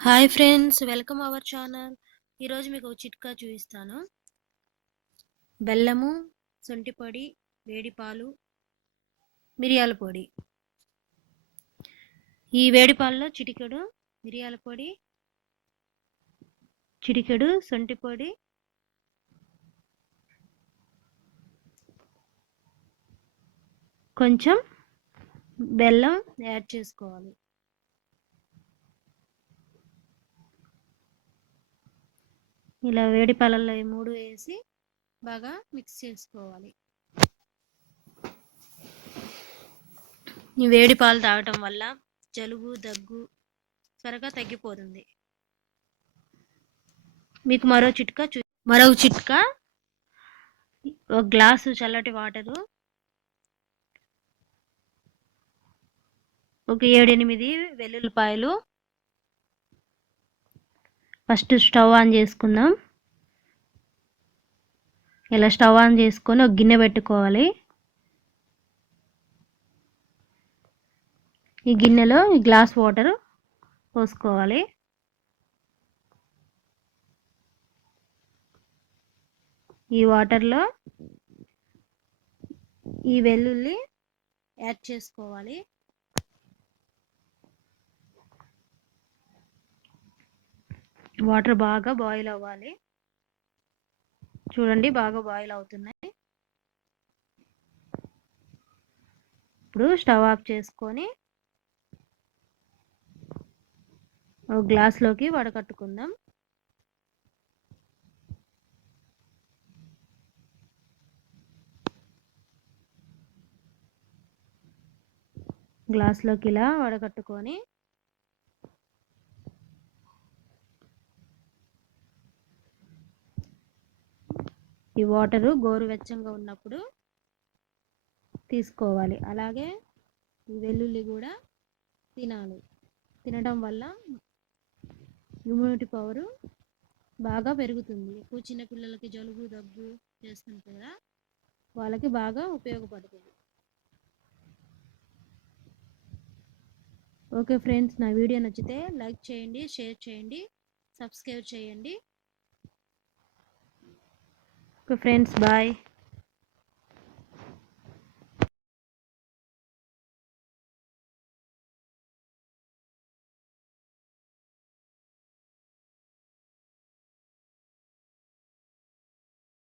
Hi friends, welcome our channel. ఈరోజు మీకు ఒక చిట్కా చూపిస్తాను. బెల్లము, శొంఠి పొడి, వేడి పాలు, మిరియాల పొడి. ఈ వేడి పాలలో చిటికెడు మిరియాల పొడి, చిటికెడు శొంఠి పొడి, కొంచెం బెల్లం యాడ్ చేసుకోవాలి. ఇలా వేడి పాలల్లో ఈ మూడు వేసి బాగా మిక్స్ చేసుకోవాలి. ఈ వేడి పాలు తాగటం వల్ల జలుబు, దగ్గు త్వరగా తగ్గిపోతుంది. మీకు మరో చిట్కా ఒక గ్లాసు చల్లటి వాటరు, ఒక 7-8 వెల్లుల్లిపాయలు. ఫస్ట్ స్టవ్ ఆన్ చేసుకుందాం. ఇలా స్టవ్ ఆన్ చేసుకొని ఒక గిన్నె పెట్టుకోవాలి. ఈ గిన్నెలో ఈ గ్లాస్ వాటర్ పోసుకోవాలి. ఈ వాటర్లో ఈ వెల్లుల్లి యాడ్ చేసుకోవాలి. వాటర్ బాగా బాయిల్ అవ్వాలి. చూడండి, బాగా బాయిల్ అవుతున్నాయి. ఇప్పుడు స్టవ్ ఆఫ్ చేసుకొని ఒక గ్లాస్లోకి వడకట్టుకుందాం. గ్లాస్లోకి ఇలా వడకట్టుకొని ఈ వాటరు గోరువెచ్చంగా ఉన్నప్పుడు తీసుకోవాలి. అలాగే ఈ వెల్లుల్లి కూడా తినాలి. తినడం వల్ల ఇమ్యూనిటీ పవరు బాగా పెరుగుతుంది. ఎక్కువ చిన్నపిల్లలకి జలుబు, దగ్గు చేస్తుంది కదా, వాళ్ళకి బాగా ఉపయోగపడుతుంది. ఓకే ఫ్రెండ్స్, నా వీడియో నచ్చితే లైక్ చేయండి, షేర్ చేయండి, సబ్స్క్రైబ్ చేయండి. Okay friends, bye.